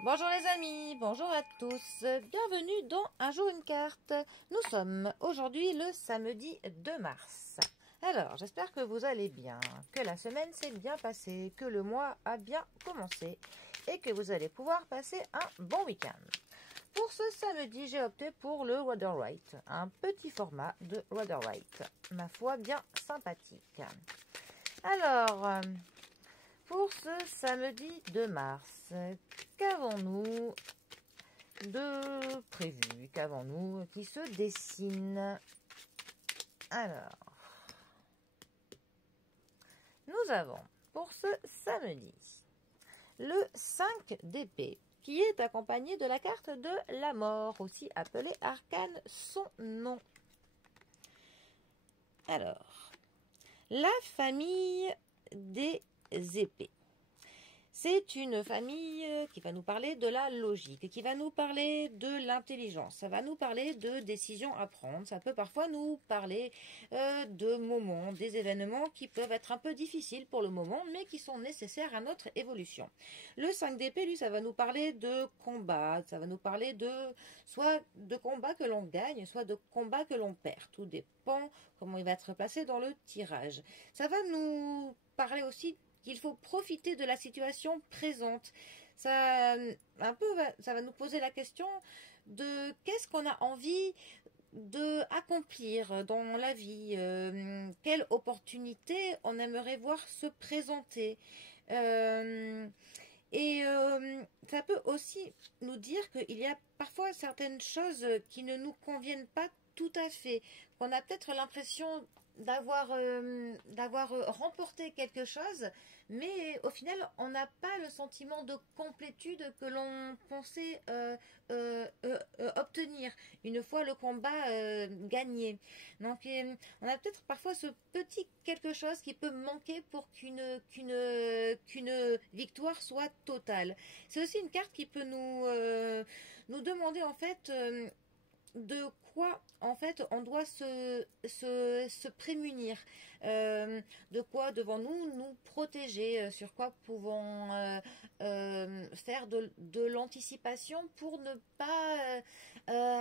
Bonjour les amis, bonjour à tous, bienvenue dans Un jour une carte. Nous sommes aujourd'hui le samedi 2 mars. Alors, j'espère que vous allez bien, que la semaine s'est bien passée, que le mois a bien commencé et que vous allez pouvoir passer un bon week-end. Pour ce samedi, j'ai opté pour le Rider-Waite, un petit format de Rider-Waite, ma foi bien sympathique. Alors, pour ce samedi 2 mars, qu'avons-nous de prévu? Qu'avons-nous qui se dessine? Alors, nous avons pour ce samedi le 5 d'épée qui est accompagné de la carte de la mort, aussi appelée arcane son nom. Alors, la famille des épées. C'est une famille qui va nous parler de la logique, qui va nous parler de l'intelligence, ça va nous parler de décisions à prendre, ça peut parfois nous parler de moments, des événements qui peuvent être un peu difficiles pour le moment, mais qui sont nécessaires à notre évolution. Le 5 d'épée, lui, ça va nous parler de combat, ça va nous parler de soit de combat que l'on gagne, soit de combat que l'on perd, tout dépend comment il va être placé dans le tirage. Ça va nous parler aussi qu'il faut profiter de la situation présente. Ça va nous poser la question de qu'est-ce qu'on a envie de accomplir dans la vie, quelle opportunité on aimerait voir se présenter. Ça peut aussi nous dire qu'il y a parfois certaines choses qui ne nous conviennent pas tout à fait, qu'on a peut-être l'impression d'avoir remporté quelque chose, mais au final on n'a pas le sentiment de complétude que l'on pensait obtenir une fois le combat gagné. Donc on a peut-être parfois ce petit quelque chose qui peut manquer pour qu'une victoire soit totale. C'est aussi une carte qui peut nous demander en fait de quoi en fait on doit se prémunir, de quoi devons-nous nous protéger, sur quoi pouvons faire de l'anticipation pour ne pas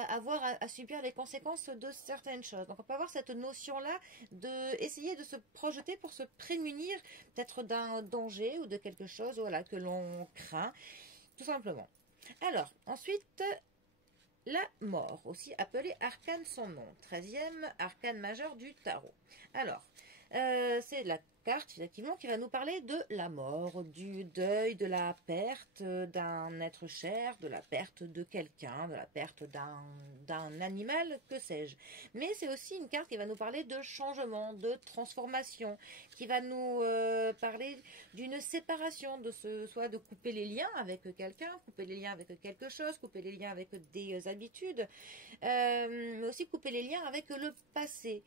avoir à subir les conséquences de certaines choses. Donc on peut avoir cette notion là de essayer de se projeter pour se prémunir peut-être d'un danger ou de quelque chose, voilà, que l'on craint tout simplement. Alors ensuite, la mort, aussi appelée arcane son nom, 13e arcane majeur du tarot. Alors, c'est la carte effectivement qui va nous parler de la mort, du deuil, de la perte d'un être cher, de la perte de quelqu'un, de la perte d'un animal, que sais-je. Mais c'est aussi une carte qui va nous parler de changement, de transformation, qui va nous parler d'une séparation, soit de couper les liens avec quelqu'un, couper les liens avec quelque chose, couper les liens avec des habitudes, mais aussi couper les liens avec le passé,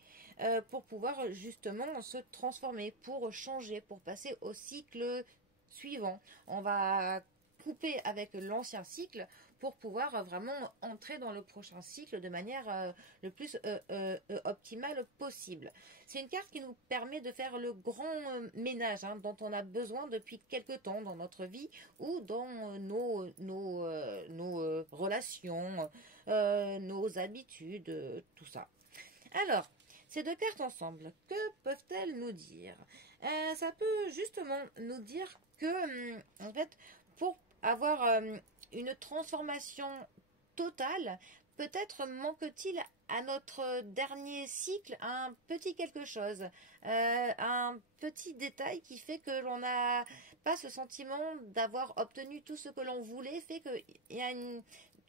pour pouvoir justement se transformer, pour changer, pour passer au cycle suivant. On va couper avec l'ancien cycle pour pouvoir vraiment entrer dans le prochain cycle de manière le plus optimale possible. C'est une carte qui nous permet de faire le grand ménage dont on a besoin depuis quelque temps dans notre vie ou dans nos relations, nos habitudes, tout ça. Alors, ces deux cartes ensemble, que peuvent-elles nous dire? Ça peut justement nous dire que, en fait, pour avoir une transformation totale, peut-être manque-t-il à notre dernier cycle un petit quelque chose, un petit détail qui fait que l'on n'a pas ce sentiment d'avoir obtenu tout ce que l'on voulait, fait qu'il y a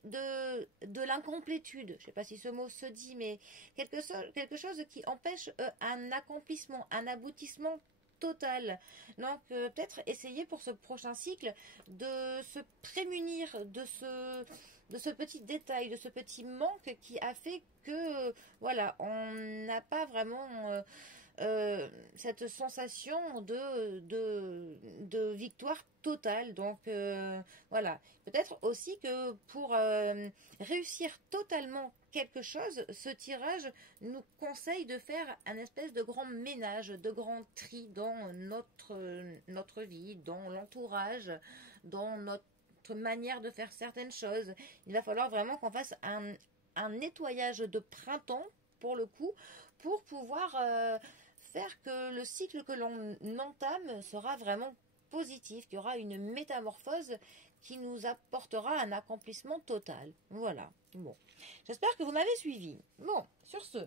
de l'incomplétude, je ne sais pas si ce mot se dit, mais quelque chose qui empêche un accomplissement, un aboutissement total. Donc peut-être essayer pour ce prochain cycle de se prémunir de ce petit détail, de ce petit manque qui a fait que voilà, on n'a pas vraiment cette sensation de victoire totale. Donc voilà, peut-être aussi que pour réussir totalement quelque chose, ce tirage nous conseille de faire un espèce de grand ménage, de grand tri dans notre vie, dans l'entourage, dans notre notre manière de faire certaines choses. Il va falloir vraiment qu'on fasse un nettoyage de printemps, pour le coup, pour pouvoir faire que le cycle que l'on entame sera vraiment positif, qu'il y aura une métamorphose qui nous apportera un accomplissement total. Voilà. Bon. J'espère que vous m'avez suivi. Bon, sur ce,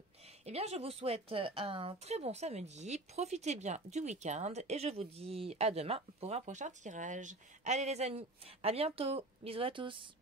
eh bien, je vous souhaite un très bon samedi. Profitez bien du week-end et je vous dis à demain pour un prochain tirage. Allez les amis, à bientôt. Bisous à tous.